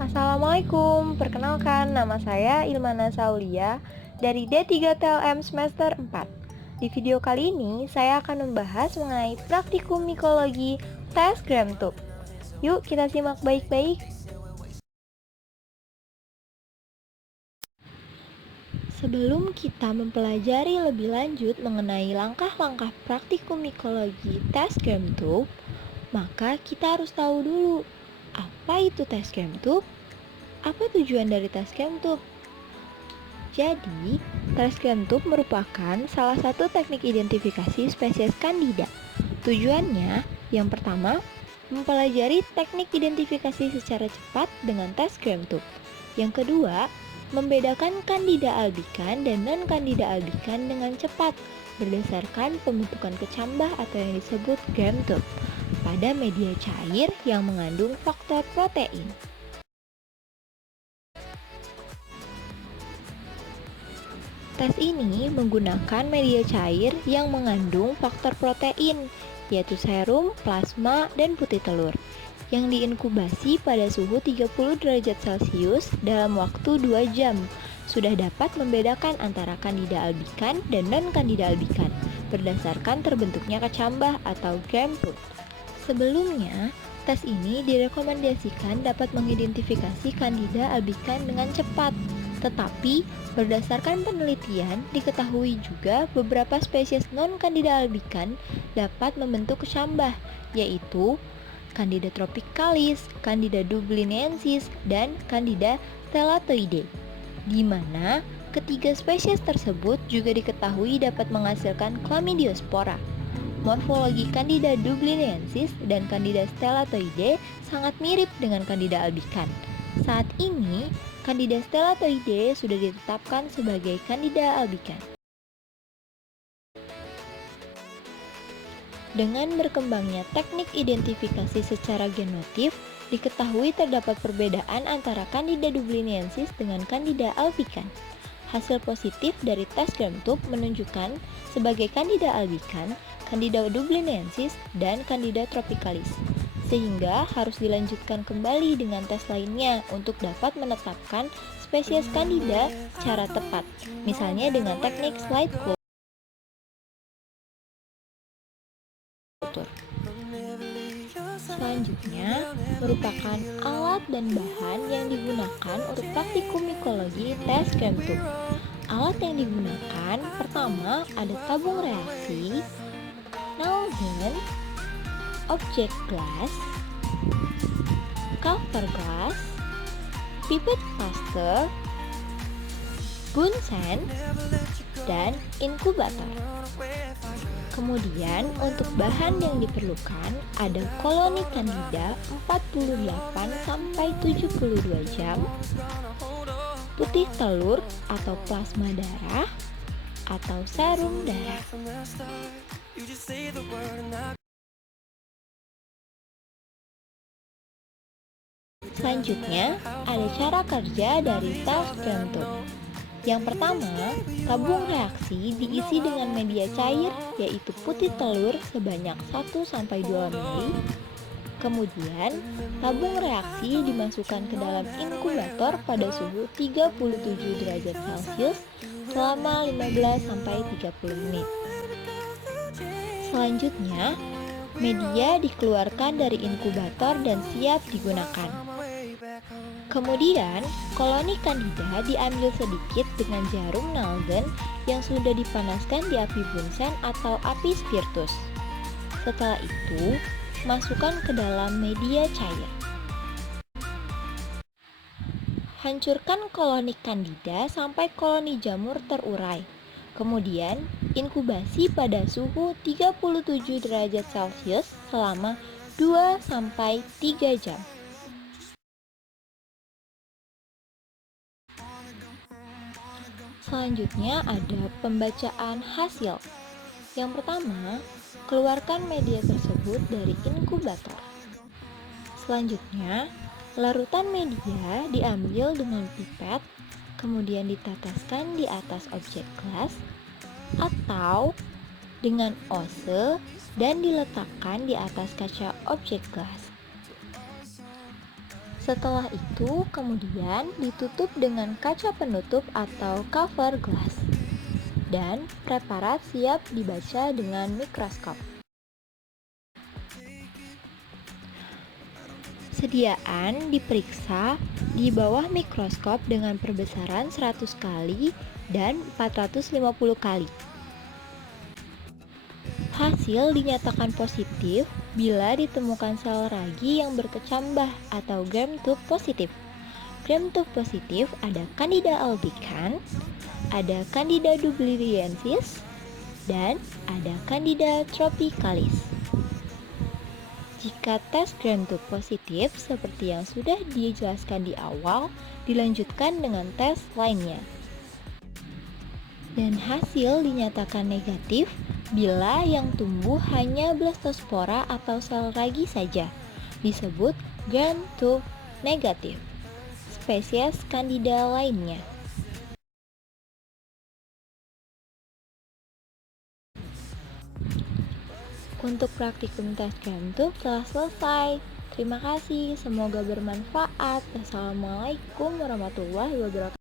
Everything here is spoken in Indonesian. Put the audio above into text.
Assalamualaikum, perkenalkan nama saya Ilmana Saulia dari D3 TLM semester 4. Di video kali ini saya akan membahas mengenai praktikum mikologi tes Gramtube. Yuk kita simak baik-baik. Sebelum kita mempelajari lebih lanjut mengenai langkah-langkah praktikum mikologi tes Gramtube, maka kita harus tahu dulu apa itu tes Gramtube, apa tujuan dari tes Gramtube. Jadi, tes Gramtube merupakan salah satu teknik identifikasi spesies Candida. Tujuannya, yang pertama, mempelajari teknik identifikasi secara cepat dengan tes Gramtube. Yang kedua, membedakan Candida albicans dan non-Candida albicans dengan cepat berdasarkan pembentukan kecambah atau yang disebut Gramtube pada media cair yang mengandung faktor protein. Tes ini menggunakan media cair yang mengandung faktor protein, yaitu serum, plasma, dan putih telur, yang diinkubasi pada suhu 30 derajat Celcius dalam waktu 2 jam. Sudah dapat membedakan antara Candida albicans dan non-Candida albicans berdasarkan terbentuknya kecambah atau Gram-tube. Sebelumnya, tes ini direkomendasikan dapat mengidentifikasi Candida albicans dengan cepat. Tetapi, berdasarkan penelitian, diketahui juga beberapa spesies non-Candida albicans dapat membentuk kecambah, yaitu Candida tropicalis, Candida dubliniensis, dan Candida stelatoides, di mana ketiga spesies tersebut juga diketahui dapat menghasilkan chlamydiospora. Morfologi Candida dubliniensis dan Candida stelatoides sangat mirip dengan Candida albicans. Saat ini, Candida stelatoides sudah ditetapkan sebagai Candida albicans. Dengan berkembangnya teknik identifikasi secara genotip, diketahui terdapat perbedaan antara Candida dubliniensis dengan Candida albicans. Hasil positif dari tes Gram-tube menunjukkan sebagai Candida albicans, Candida dubliniensis, dan Candida tropicalis, sehingga harus dilanjutkan kembali dengan tes lainnya untuk dapat menetapkan spesies Candida secara tepat, misalnya dengan teknik slide culture. Selanjutnya, merupakan alat dan bahan yang digunakan untuk praktikum mikologi tes Gram-tube. Alat yang digunakan pertama ada tabung reaksi, Nalgen, objek glass, cover glass, pipet cluster, Bunsen, dan inkubator. Kemudian untuk bahan yang diperlukan ada koloni Candida 48-72 jam, putih telur atau plasma darah, atau serum darah. Selanjutnya, ada cara kerja dari tes Gram-tube. Yang pertama, tabung reaksi diisi dengan media cair yaitu putih telur sebanyak 1-2 ml. Kemudian, tabung reaksi dimasukkan ke dalam inkubator pada suhu 37 derajat Celcius selama 15-30 menit. Selanjutnya, media dikeluarkan dari inkubator dan siap digunakan. Kemudian, koloni Candida diambil sedikit dengan jarum Nalgen yang sudah dipanaskan di api Bunsen atau api spiritus. Setelah itu, masukkan ke dalam media cair. Hancurkan koloni Candida sampai koloni jamur terurai. Kemudian, inkubasi pada suhu 37 derajat Celcius selama 2-3 jam. Selanjutnya ada pembacaan hasil. Yang pertama, keluarkan media tersebut dari inkubator. Selanjutnya, larutan media diambil dengan pipet, kemudian diteteskan di atas objek glass atau dengan ose dan diletakkan di atas kaca objek glass. Setelah itu, kemudian ditutup dengan kaca penutup atau cover glass. Dan preparat siap dibaca dengan mikroskop. Sediaan diperiksa di bawah mikroskop dengan perbesaran 100 kali dan 450 kali. Hasil dinyatakan positif bila ditemukan sel ragi yang berkecambah atau gram-tube positif. Gram-tube positif ada Candida albicans, ada Candida dubleriensis, dan ada Candida tropicalis. Jika tes gram-tube positif seperti yang sudah dijelaskan di awal, dilanjutkan dengan tes lainnya. Dan hasil dinyatakan negatif bila yang tumbuh hanya blastospora atau sel ragi saja, disebut gram-tube negatif. Spesies Candida lainnya. Untuk praktikum tes gram-tube telah selesai. Terima kasih, semoga bermanfaat. Wassalamualaikum warahmatullahi wabarakatuh.